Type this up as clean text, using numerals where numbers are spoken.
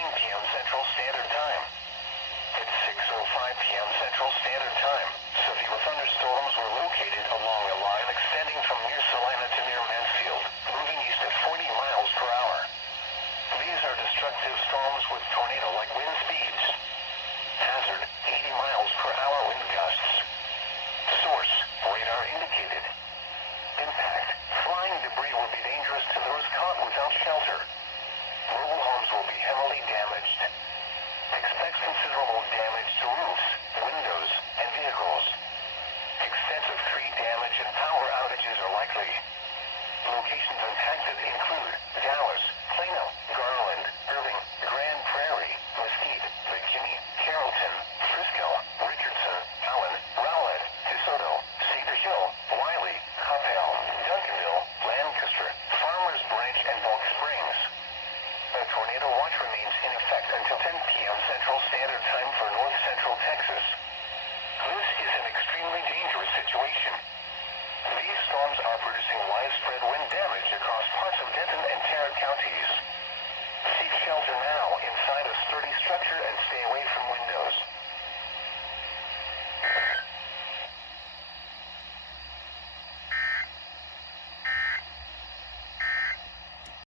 p.m. Central Standard Time. It's 6:05 p.m. Central Standard Time. Severe thunderstorms were located along a line extending from near Salina to near Mansfield, moving east at 40 miles per hour. These are destructive storms with tornado-like wind speeds. Hazard, 80 miles per hour wind gusts. Source, radar indicated. Impact, flying debris will be dangerous to those caught without shelter. Mobile homes will be heavily damaged. Expect considerable damage to roofs, windows, and vehicles. Extensive tree damage and power outages are likely. Locations impacted include Dallas, Plano, Garland, Irving, Grand Prairie, Mesquite, McKinney, Carrollton, Frisco, Richardson, Allen, Rowlett, DeSoto, Cedar Hill, Wiley, Coppell, Duncanville, Lancaster, Farmers Branch, and Bulk Springs. A tornado watch remains in effect until 10 p.m. Central Standard Time for North Central Texas. This is an extremely dangerous situation. These storms are producing widespread wind damage across parts of Denton and Tarrant counties. Seek shelter now inside a sturdy structure and stay away from windows.